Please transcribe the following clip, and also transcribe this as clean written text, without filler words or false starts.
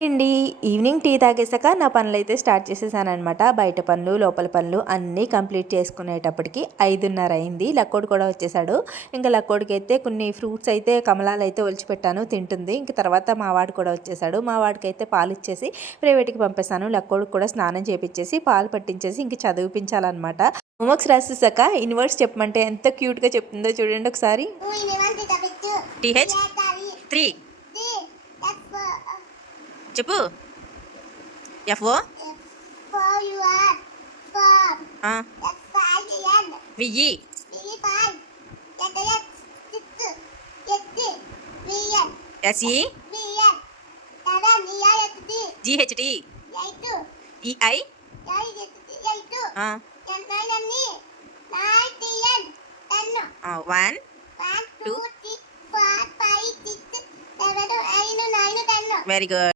అండి. Evening tea తాగేసాక నా పనులైతే start చేసేసాననమాట. బయట పనులు, లోపల పనులు అన్నీ కంప్లీట్ చేసుకునేటప్పటికి 5:30 అయింది. లక్కోడు కూడా వచ్చేసాడు. ఇంకా లక్కోడికైతే కొన్ని ఫ్రూట్స్ అయితే కమలాలైతే ఒలిచిపెట్టాను తింటుంది. ఇంక తర్వాత మా వాడు కూడా వచ్చేసాడు. మా వాడికైతే పాలిచ్చేసి ప్రైవేట్‌కి పంపేసాను. లక్కోడికి కూడా స్నానం చేపిచ్చేసి, పాలు పట్టించేసి ఇంక చదివిపించాలనమాట. హోంవర్క్స్ రాసేసాక ఇన్వర్స్ చెప్పమంటే ఎంత క్యూట్‌గా చెప్తుందో చూడండి ఒకసారి. టీహెచ్ 3 చెప్పు. F O V S E G H T E I 1 2 very good.